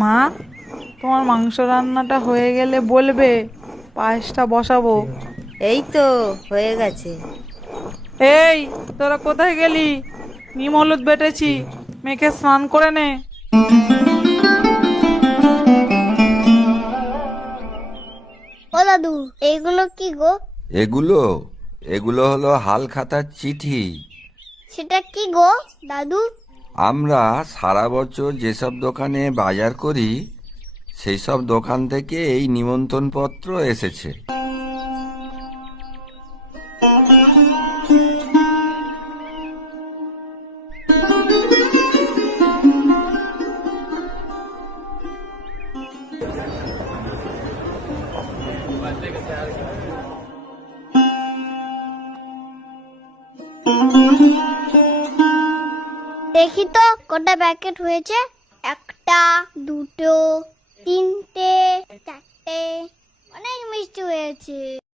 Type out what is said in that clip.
মা, তোমার মাংস রান্নাটা হয়ে গেলে বলবে, পায়েসটা বসাবো। এই তো হয়ে গেছে। এই, তোরা কোথায় গেলি? নিম হলুদ বেটেছি, মেখে স্নান করে নে। ও দাদু, এইগুলো কি গো? এগুলো এগুলো হলো হালখাতার চিঠি। সেটা কি গো দাদু? আমরা সারা বছর যেসব দোকানে বাজার করি সেই সব দোকান থেকে এই নিমন্ত্রণ পত্র এসেছে। দেখি তো কটা প্যাকেট হয়েছে। একটা, দুটো, তিনটে, চারটে, অনেক মিষ্টি হয়েছে।